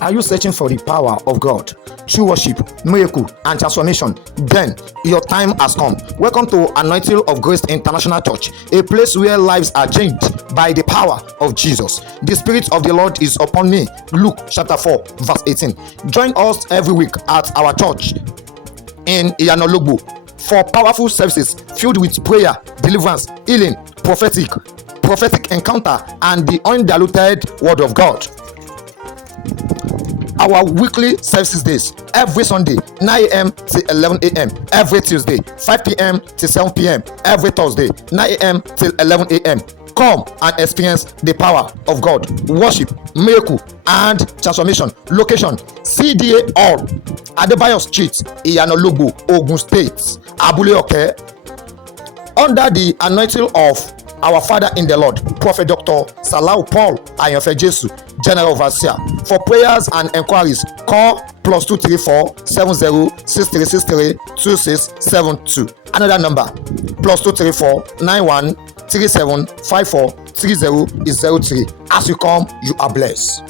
Are you searching for the power of God, true worship, miracle, and transformation? Then your time has come. Welcome to int'l of Grace International Church, a place where lives are changed by the power of Jesus. The Spirit of the Lord is upon me. Luke chapter 4, verse 18. Join us every week at our church in Iyana, Ilogbo for powerful services filled with prayer, deliverance, healing, prophetic encounter, and the undiluted word of God. Our weekly services days: every Sunday 9 a.m. to 11 a.m, every Tuesday 5 p.m. to 7 p.m, every Thursday 9 a.m. till 11 a.m. Come and experience the power of God, worship, miracle, and transformation. Location: CDA Hall, Adebayo Street, Iyana, Ilogbo, Ogun State, Abule, under the anointing of our Father in the Lord, Prophet Dr. Salau Paul Ayanfejesu, General Overseer. For prayers and enquiries, call +234 706363 2672. Another number: +234 91 37 54 30 is 03. As you come, you are blessed.